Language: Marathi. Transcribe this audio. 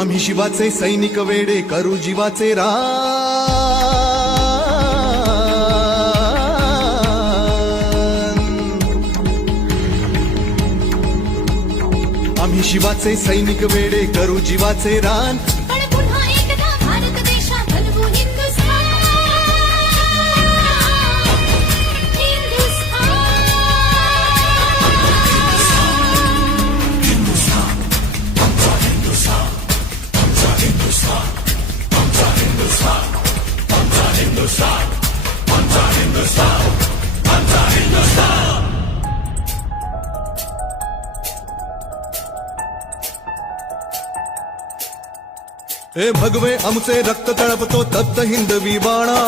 आम्ही शिवाचे सैनिक वेडे करू जीवाचे रान। आम्ही शिवाचे सैनिक वेडे करू जीवाचे रान। पण पुन्हा एकदा भारत देशा बनवू हिंदुस्थान। हे भगवे आमचे रक्त तळपतो तप्त हिंदवी बाणा।